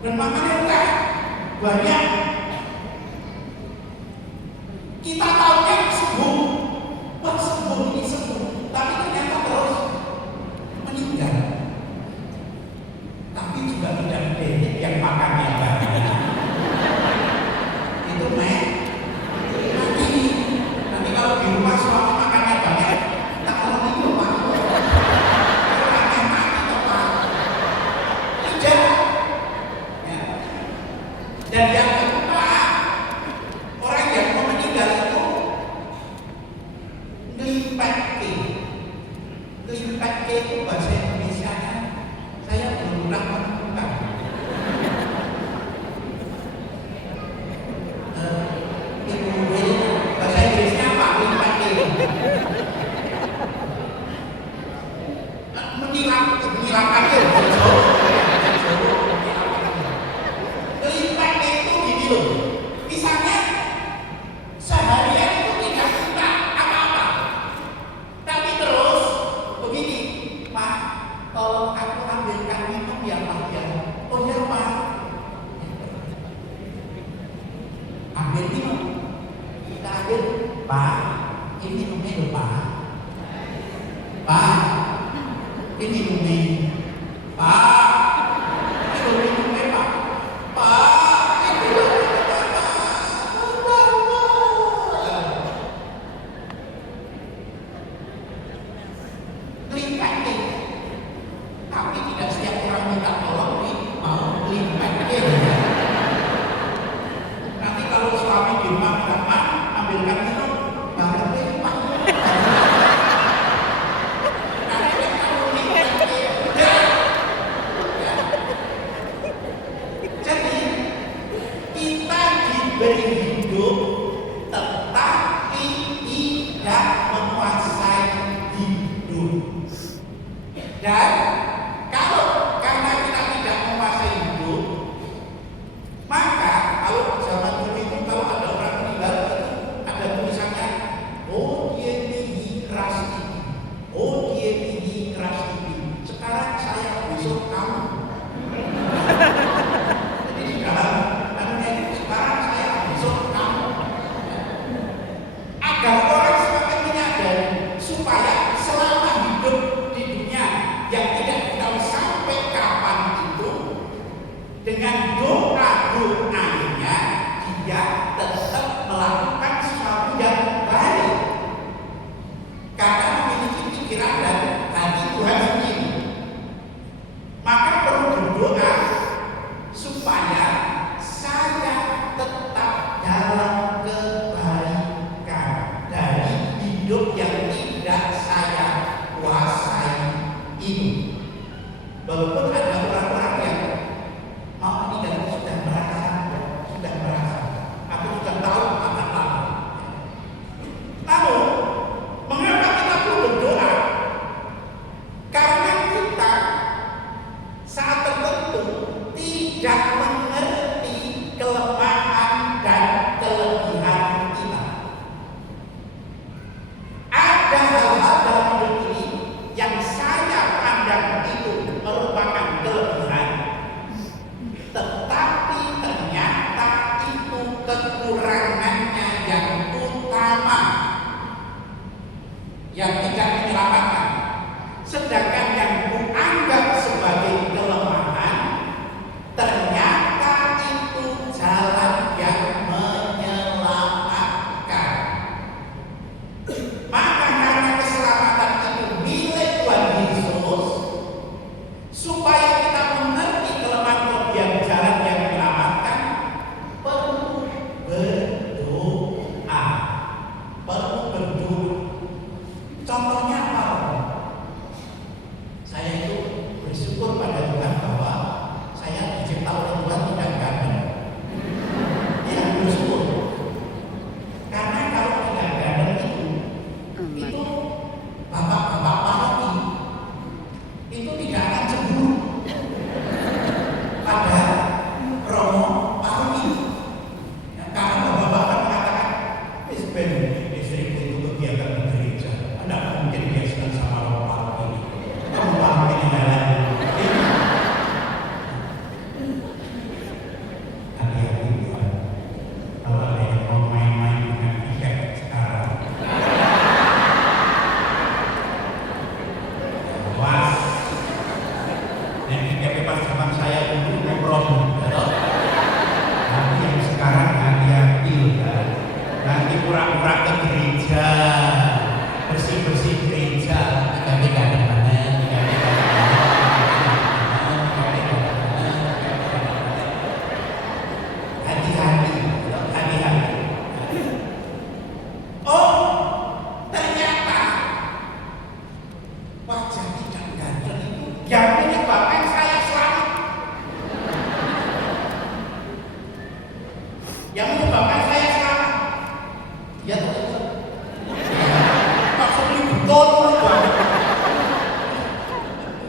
dan makannya enggak banyak. Kita tahunya sembuh, wah sembuh ini sembuh, tapi ternyata terus meninggal. Tapi juga tidak banyak yang makannya banyak. Itu mati. Nanti kalau di rumah suami makannya banyak, tak kalau itu pak, makannya mati atau pak? Tidak. Ya. Dan yang kedua, orang yang mau meninggal itu ngelimpatke. Ngelimpatke itu bahasa Indonesia saya belum pernah menemukan. Bahasa Inggrisnya apa? Ngelimpatke. Menyilakan itu. Ngelimpatke itu gini loh. Misalnya seharian itu tidak minta apa-apa, tapi terus begini, Pak, tolong aku ambilkan minum ya Pak ya. Oh ya Pak, ambil minum. Kita ambil, Pak, ini minumnya loh Pak. Pak, ini minumnya. Pak, ini minumnya Pak. Pak, ini ngelimpatke. Tapi tidak setiap orang minta tolong nih mau ngelimpatke. Nanti kalau suami di rumah bilang, Pak, ambilkan minum, baru Pak. Nanti kan kamu ngelimpatke. Ya. Jadi kita diberi hidup, tetapi tidak menguasai hidup. Dan kalau karena kita tidak menguasai hidup, maka kalau zaman dulu itu kalau ada orang meninggal itu ada tulisannya, oh dia ini keras ini, oh dia ini keras ini. Sekarang saya besok kamu. Jadi sekarang saya besok kamu. Agar orang semakin menyadari supaya selama hidup di dunia yang tidak tahu sampai kapan itu, dengan doa-doanya dia tetap melakukan sesuatu yang baik karena memiliki pikiran dan hati Tuhan sendiri. Maka perlu berdoa supaya saya tetap dalam kebaikan dari hidup yang tidak saya kuasai ini. Walaupun ada orang-orang yang mau meninggal itu sudah merasa, aku sudah tahu akan lama. Namun, mengapa kita perlu berdoa? Karena kita saat tertentu tidak mengerti kelemahan dan kelebihan kita. Ada hal-hal dalam hidup ini yang saya pandang itu merupakan kelebihan, tetapi ternyata itu kekurangannya yang utama yang tidak menyelamatkan. Sedangkan yang kuanggap sebagai kelemahan ternyata kayak pas zaman saya dulu ngomong, ya. Tapi yang sekarang hati-hati ya. Nanti pura-pura ke gereja, bersih-bersih gereja, ganti-ganti mana, hati-hati, hati-hati. Oh, ternyata wajah tidak ganteng itu yang menyebabkan saya selamat. Yang menyebabkan saya selamat. Ya betul. Maksudnya betul banget.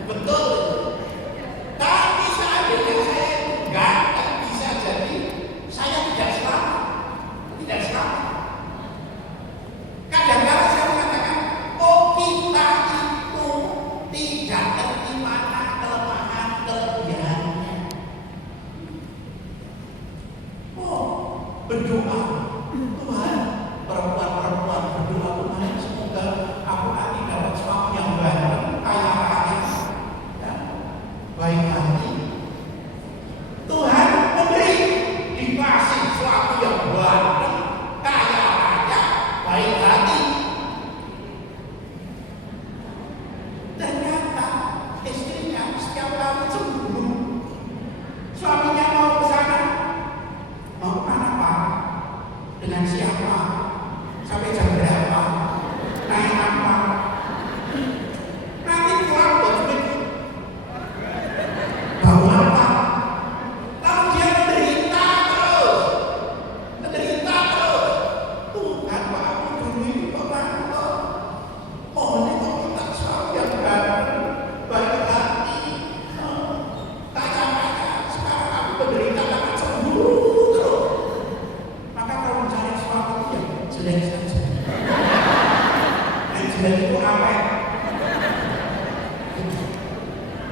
Betul. Tapi seandainya saya ganteng bisa jadi saya tidak selamat. Tidak selamat. Kadang-kadang saya mengatakan, oh kita itu tidak ngerti mana kelemahan kelebihannya. Oh, berdoa, Tuhan, perempuan-perempuan berdoa, Tuhan, semoga aku nanti dapat suami yang baik, kaya raya, ya, baik hati. Tuhan memberi, dikasih suami yang baik, kaya raya, baik hati. Ternyata istrinya setiap kali cemburu, suaminya mau ke sana, mau kemana Pak? Dengan siapa? Sampai jam berapa? Naik apa? Nanti pulang baju bau apa? Lalu dia menderita terus. Tuhan, Pak, aku dulu ini kok bangkrut. Oh, ini kok minta suami yang baik hati. Tanya-tanya, sekarang aku menderita karena cemburu terus. Maka kalau mencari suami itu yang jelek saja. Yang jelek itu apa?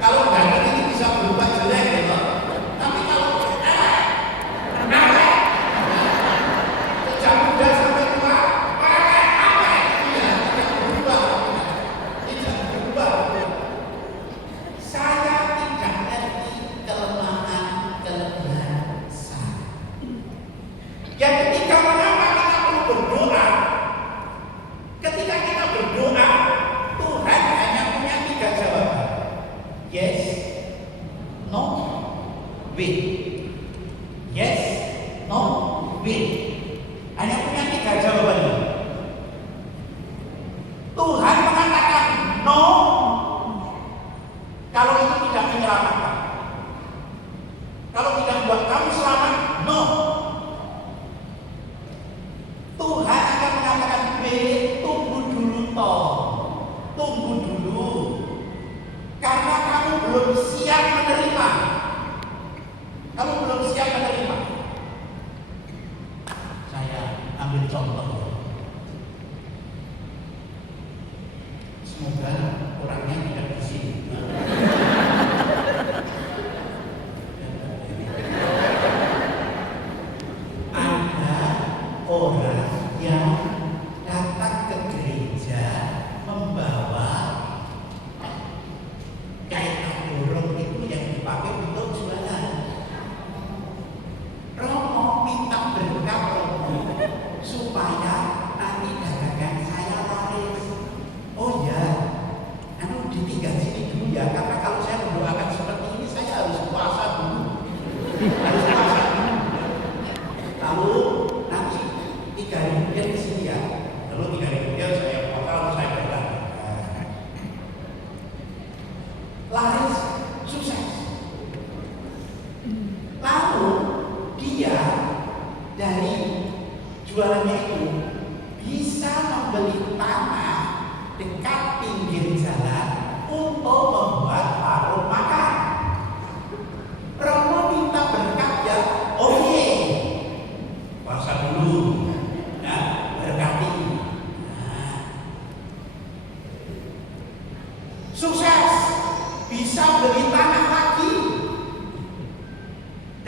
Kalau ganteng ini bisa berubah jelek, ya. Tapi kalau elek, sejak muda sampai tua, elek, iya, tidak berubah. Tidak berubah. Saya tidak ngerti kelemahan kelebihan saya. Yang ketiga, mengapa kita perlu berdoa? Ketika kita berdoa, Tuhan hanya punya 3 jawaban. Yes, no, will. Yes, no, will. Hanya punya 3 jawaban ini. Tuhan mengatakan no kalau itu tidak menyelamatkan. Kalau tidak buat kamu selamat, no. Tuhan akan mengatakan B, tunggu dulu toh. Tunggu dulu. Karena kamu belum siap menerima. Kamu belum siap menerima. Saya ambil contoh. Semoga orangnya tidak di sini. Ada orang yang datang ke gereja membawa kain dorong itu yang dipakai untuk jualan. Romo minta berkat Romo supaya nanti dagangan saya laris. Oh ya, ditinggal sini dulu ya, karena kalau saya mendoakan seperti ini saya harus puasa dulu. Harus puasa dulu. Lalu nanti 3.000 yen di sini ya. Lalu 3.000 yen saya puasa, lalu saya berdoa. Laris, sukses. Lalu dia dari jualannya itu bisa membeli tanah dekat pinggir jalan untuk membuat warung makan. Romo minta berkat ya, oke. Puasa dulu, ya, berkati. Nah. Sukses, bisa beli tanah lagi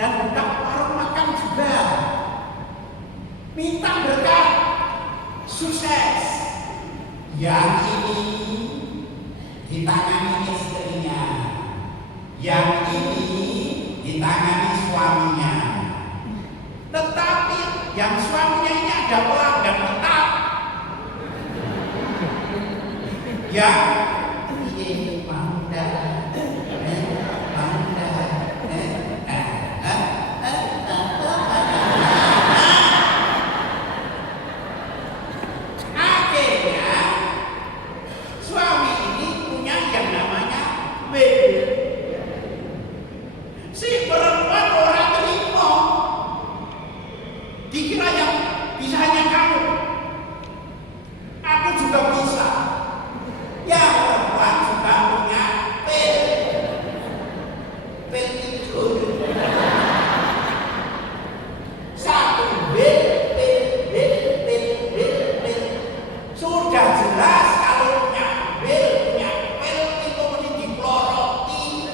dan buka warung makan juga. Minta berkat, sukses. Yang ini ini ditangani suaminya. Tetapi yang suaminya ini ada pelanggan tetap. Ya, ini Manda. Akhirnya suami ini punya yang namanya baby. Si perempuan orang terima, dikira yang bisa hanya kamu. Aku juga bisa. Ya perempuan juga punya pil. Pil itu satu pil. Sudah jelas kalau punya pil itu mesti diploroti.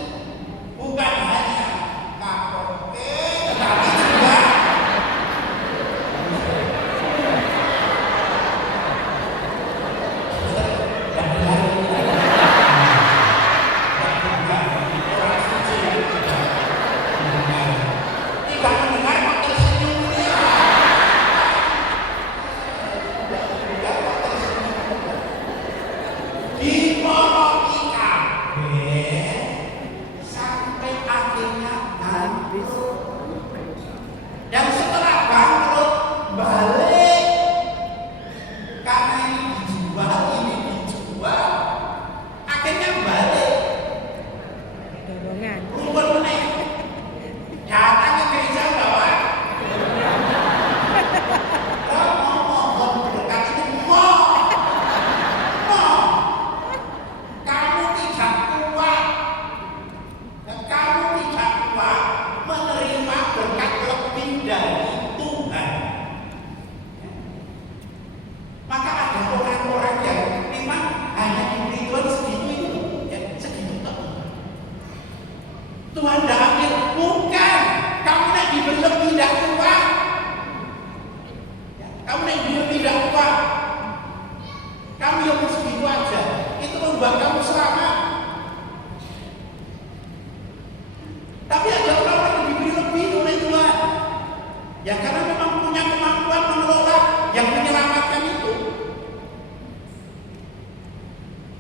Bukan hanya kapoke, tetapi juga tidak mendengar kok tersenyum ya. Diploroti kabeh sampai akhirnya bangkrut. Dan setelah bangkrut balik karena ini dijual, akhirnya balik rumput meneh datang ke gereja bahwa mohon berkat ini kamu tidak kuat dan kamu tidak kuat menerima berkat lebih dari Tuhan. Maka ada orang-orang yang memang hanya diberi Tuhan segitu itu, ya segitu tak. Tuhan tidak ambil, bukan. Kamu nak diberi lebih tidak kuat. Kamu nak diberi lebih tidak kuat. Kamu yang segitu aja, itu membuat kamu selamat. Tapi ada orang yang diberi lebih oleh Tuhan, ya karena memang punya kemampuan mengelola yang menyelamatkan itu.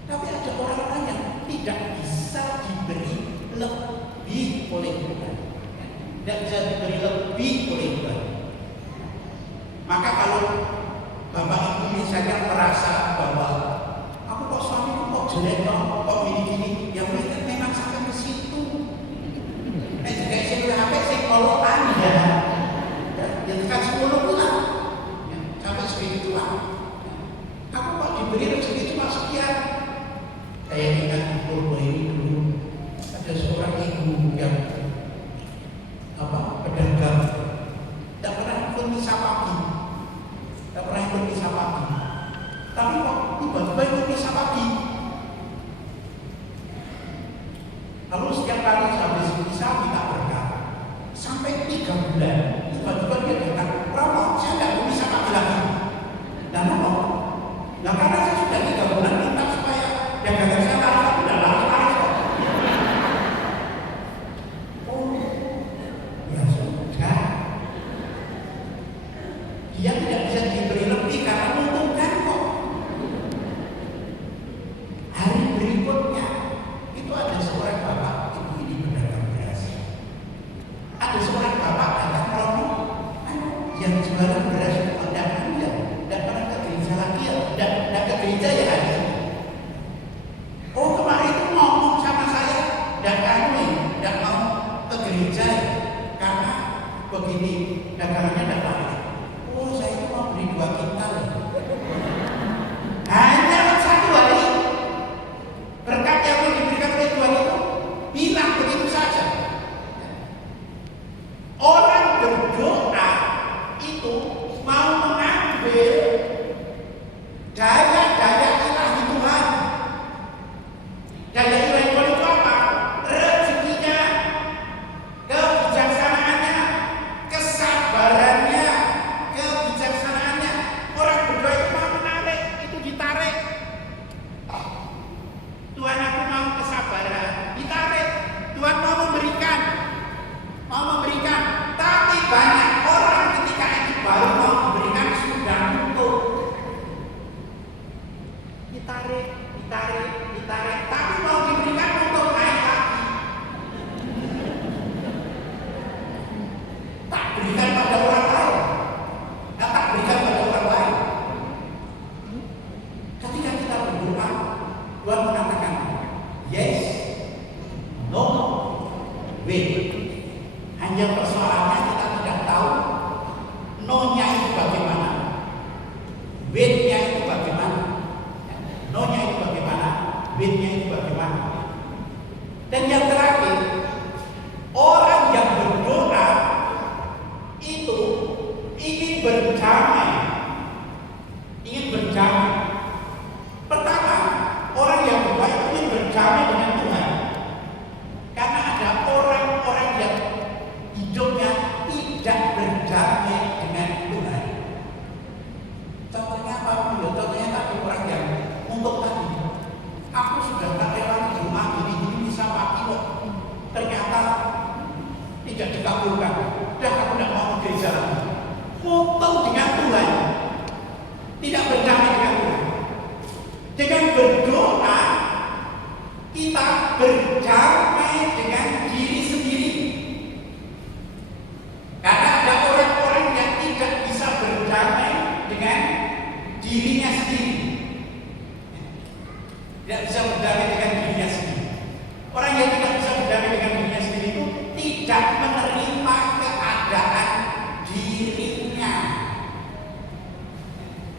Tapi ada orang-orang yang tidak bisa diberi lebih oleh Tuhan, tidak bisa diberi lebih oleh Tuhan. Maka kalau bapak ibu misalnya merasa bahwa aku kok suamiku kok jelek kok gini-gini, yang mereka memang sampai ke situ. Kayak sih HP sih kalau Anda ya dekat 10 bulan sampai segitu lah. Aku kok diberi rezeki cuma sekian. Saya ingat di Purwo ini dulu ada seorang ibu yang pedagang, tidak pernah ikut misa pagi, tapi kok tiba-tiba ikut misa pagi. Lalu setiap kali habis misa kita berkah sampai 3 bulan, tiba-tiba dia datang, Romo, saya tidak mau misa pagi lagi. Dan Romo, nah karena saya sudah 3 bulan minta supaya dagangan saya laris, sudah laris kok. Oh, ya sudah. Dia tidak bisa diberi lebih karena menguntungkan kok. Hari berikutnya itu ada seorang bapak, ibu ini pedagang beras. Ada seorang bapak datang Romo, yang jualan beras itu tidak pernah ke gereja lagi ya, tidak ke gereja ya hari ini. Oh kemarin itu ngomong sama saya, tidak mau ke gereja karena begini dagangannya tidak laris. Oh saya itu mau beli 2 kintal. Hanya 1 hari berkat yang diberikan oleh Tuhan itu hilang begitu saja. Orang berdoa itu mau mengambil daya-daya ilahi Tuhan. Daya ilahi Tuhan itu apa? Rezekinya, kebijaksanaannya, kesabarannya, kebijaksanaannya. Orang berdoa itu mau menarik Hanya persoalannya kita tidak tahu no-nya itu bagaimana, when-nya itu bagaimana, no-nya itu bagaimana, when-nya itu bagaimana. Dan yang terakhir, orang yang berdoa itu ingin berdamai, ingin berdamai. Pertama, orang yang berdoa ingin berdamai dengan Tuhan, karena ada orang-orang yang hidupnya tidak berdamai dengan Tuhan. Contohnya apa? Contohnya tadi orang yang untuk tadi, aku sudah tak rela di rumah gini bisa pagi kok, ternyata tidak dikabulkan. Dan aku tidak mau ke gereja lagi. Potong dengan Tuhan, tidak berdamai dengan Tuhan. Dengan berdoa kita berdamai dengan diri sendiri. Karena ada orang-orang yang tidak bisa berdamai dengan dirinya sendiri. Tidak bisa berdamai dengan dirinya sendiri. Orang yang tidak bisa berdamai dengan dirinya sendiri itu tidak menerima keadaan dirinya.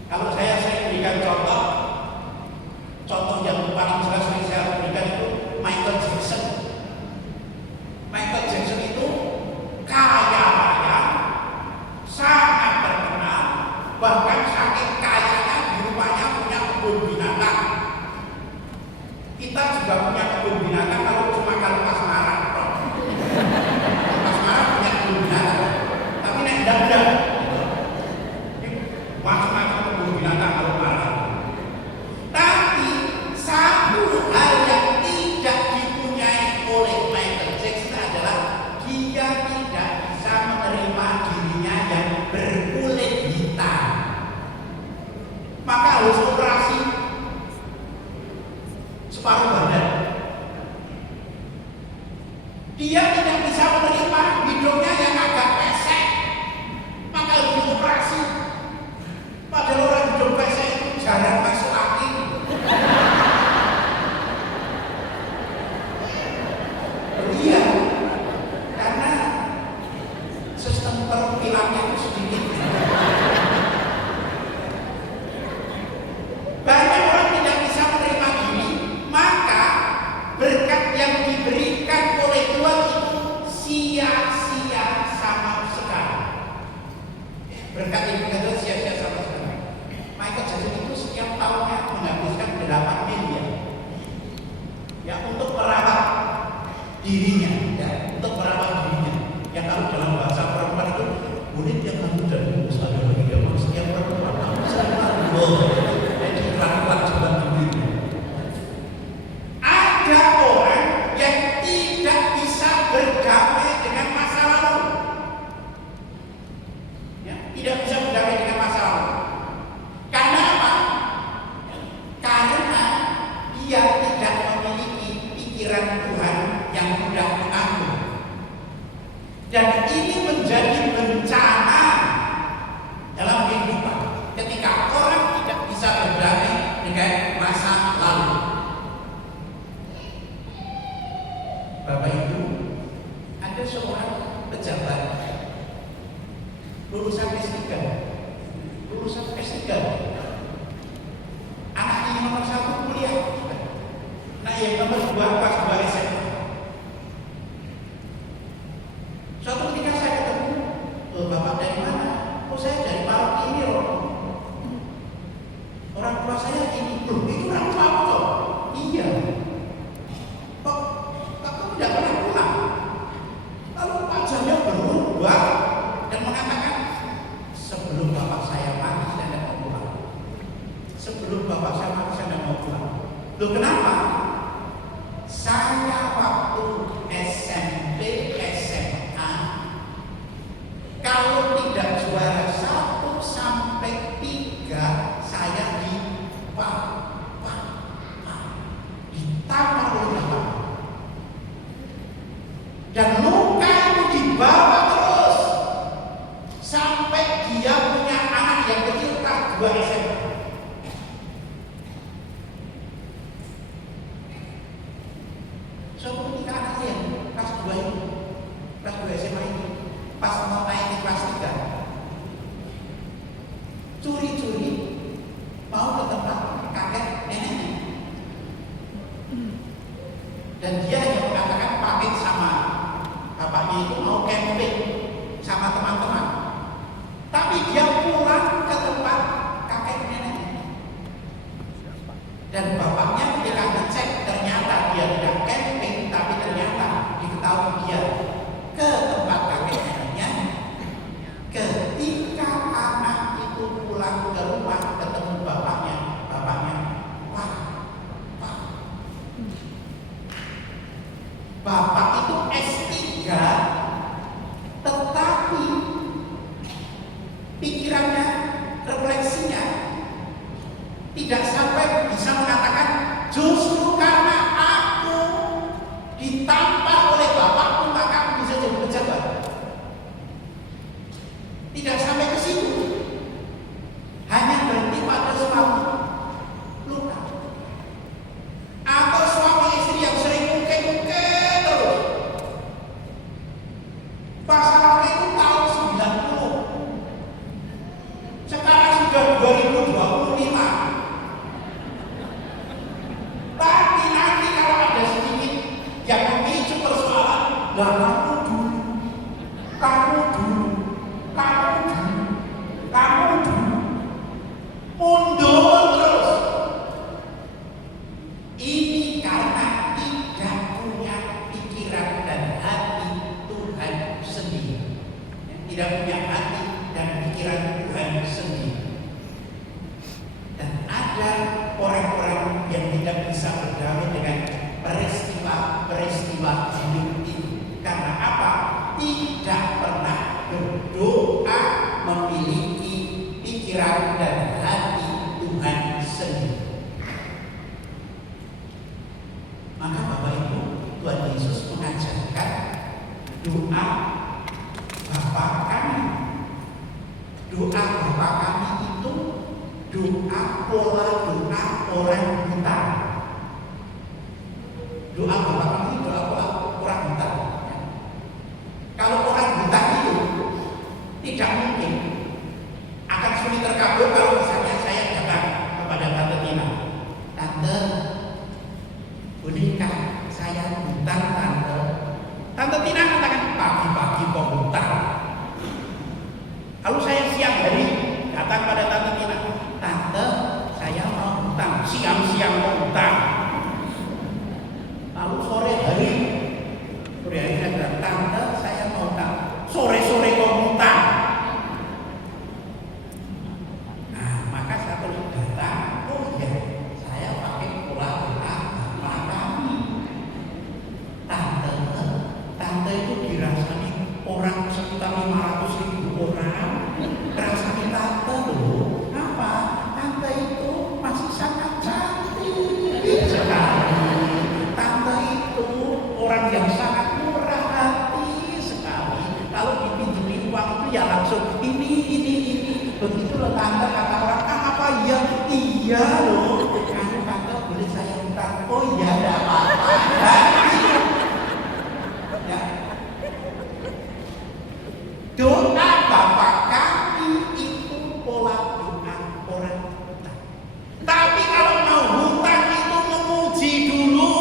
Kalau saya berikan contoh yang paling jelas yang saya berikan itu Michael Jackson. Michael Jackson itu kaya raya, sangat terkenal, bahkan saking kayanya di rumahnya punya kebun binatang. Kita juga punya kebun binatang kalau Mas Marah. Mas Marah punya kebun binatang, tapi nek ndak macam-macam kebun binatang kalau marah. Tapi satu hal yang tidak dipunyai oleh Michael Jackson adalah dia tidak bisa menerima dirinya yang berkulit hitam. Maka harus operasi separuh badan. Dia tidak bisa menerima hidungnya yang agak pesek, maka harus dioperasi. Padahal orang hidung pesek itu jarang masuk angin. Iya, karena sistem perkilannya itu sedikit. Banyak orang tidak bisa menerima diri, maka berkat yang diberikan oleh Tuhan itu sia-sia sama sekali. Berkat yang diberikan itu sia-sia sama sekali. Michael Jackson itu setiap tahunnya menghabiskan 8 miliar ya untuk merawat dirinya, ya, untuk merawat dirinya. Yang kalau dalam bahasa perempuan itu kulit yang lembut dan mulus ada lagi dia setiap perempuan jadi rakyat jalan dirinya. Ada orang yang tidak bisa berdamai dengan masa lalu, ya, tidak bisa berdamai dengan masa lalu. Karena apa? Karena dia tidak memiliki pikiran Tuhan yang mudah mengampuni. Dan ini menjadi bencana dalam kehidupan ketika orang tidak bisa berdamai dengan masa lalu. Bapak Ibu, ada seorang pejabat lulusan S3, anaknya yang nomor 1 kuliah, nah yang nomor 2 pas 2 SMA. Suatu ketika saya ketemu, Bapak dari mana? Oh saya dari Malang ini loh. Orang tua saya ini, loh itu orang tua aku loh. Iya. Kok kamu tidak pernah pulang? Lalu wajahnya berubah dan mengatakan, sebelum bapak saya mati saya tidak mau pulang. Sebelum bapak saya mati saya tidak mau pulang. Loh kenapa? Saya waktu SMP, SMA, kalau tidak juara 1 bapaknya itu mau camping sama teman-teman, tapi dia pulang ke tempat kakek neneknya. Dan bapaknya ketika ngecek ternyata dia tidak camping, tapi ternyata diketahui dia ke tempat kakek neneknya. Ketika anak itu pulang ke rumah ketemu bapaknya, wah, bapak itu S3, tetapi pikirannya, refleksinya tidak sampai bisa mengatakan justru karena aku ditampar oleh bapakku maka aku bisa jadi pejabat. Tidak sampai ke situ, hanya berhenti pada suatu luka atau suami istri yang sering muke-muke terus. Pasangan itu tahun 90, sekarang sudah 2025. Tapi nanti kalau ada sedikit yang memicu persoalan, kamu dulu, mundur terus. Ini karena tidak punya pikiran dan hati Tuhan sendiri. Tidak punya hati dan pikiran Tuhan sendiri. Dan ada orang-orang yang tidak bisa berdamai dengan peristiwa hidup ini. Karena apa? Tidak pernah berdoa memiliki pikiran dan hati Tuhan sendiri. Maka Bapak Ibu, Tuhan Yesus mengajarkan doa Bapa kami. Doa Bapa kami itu pola doa orang buta. Doa Bapa kami doa pola orang buta. Kalau orang buta itu tidak mungkin akan sulit terkabul kalau misalnya saya datang kepada Tante Tina, Tante, bolehkah saya hutang Tante? Tante Tina katakan, pagi-pagi kok hutang. Lalu saya siang hari datang pada Tante Tina, Tante, saya mau hutang, siang-siang mau hutang. Lalu sore hari saya bilang, Tante, saya mau hutang, sore-sore kok hutang. Orang sekitar 500.000 orang rasanya Tante loh. Apa? Tante itu masih sangat cantik sekali. Tante itu orang yang sangat murah hati sekali. Kalau dipinjemin uang itu ya langsung ini. Begitu loh Tante, kata orang, apa iya? Iya loh. Karena Tante boleh saya hutang. Oh iya, ada apa-apa. Ya. Doa Bapa kami itu pola doa orang buta. Tapi kalau mau hutang itu memuji dulu.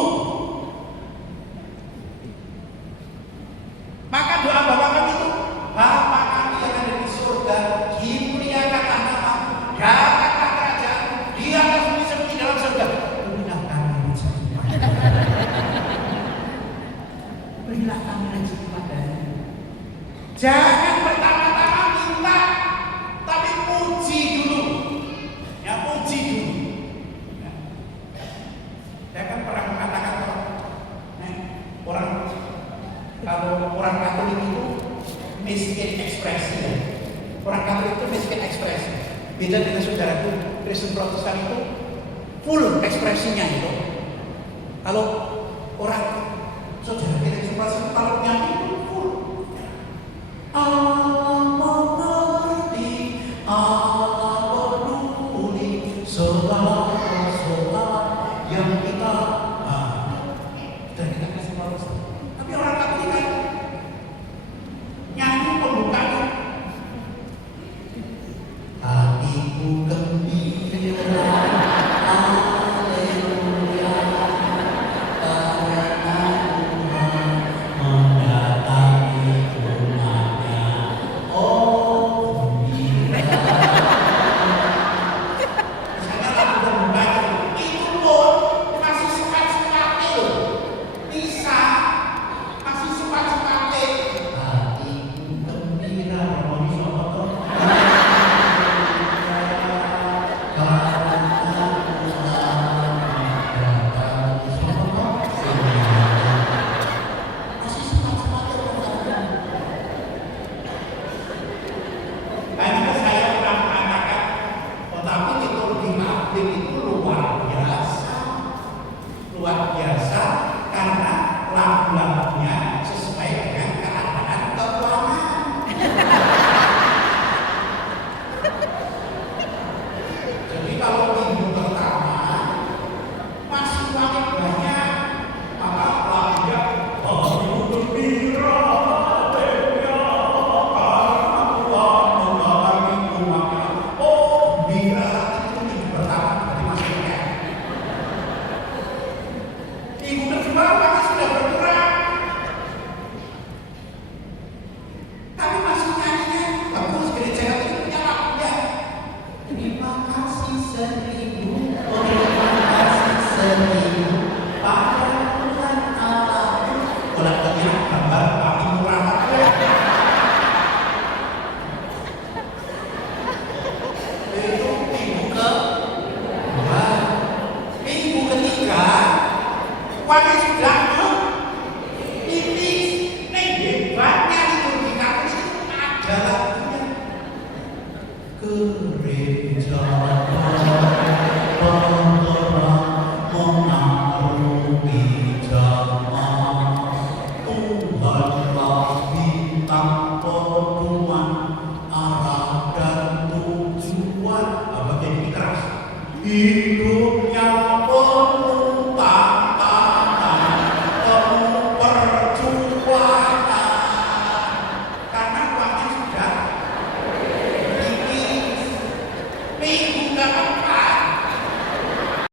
Maka doa Bapa kami itu, Bapa kami yang ada di surga, dimuliakanlah namamu, datanglah kerajaan, di atas bumi seperti dalam surga. Berilah kami rezeki padanya. Berilah kami rezeki padanya. Jangan pertama-tama minta, tapi puji dulu. Ya, puji dulu. Ya. Saya kan pernah mengatakan kalau orang Katolik itu miskin ekspresi. Ya. Orang Katolik itu miskin ekspresi. Beda dengan saudaraku Kristen Protestan itu full ekspresinya itu. Kalau orang saudara Kristen Protestan kalau nyanyi itu full. Allah mengerti, Allah peduli segala yang kita dan kita kasih balas. Tapi orang Katolik kan nyanyi pembukanya, hatiku gembira, haleluya, karena Tuhan mendatangkan di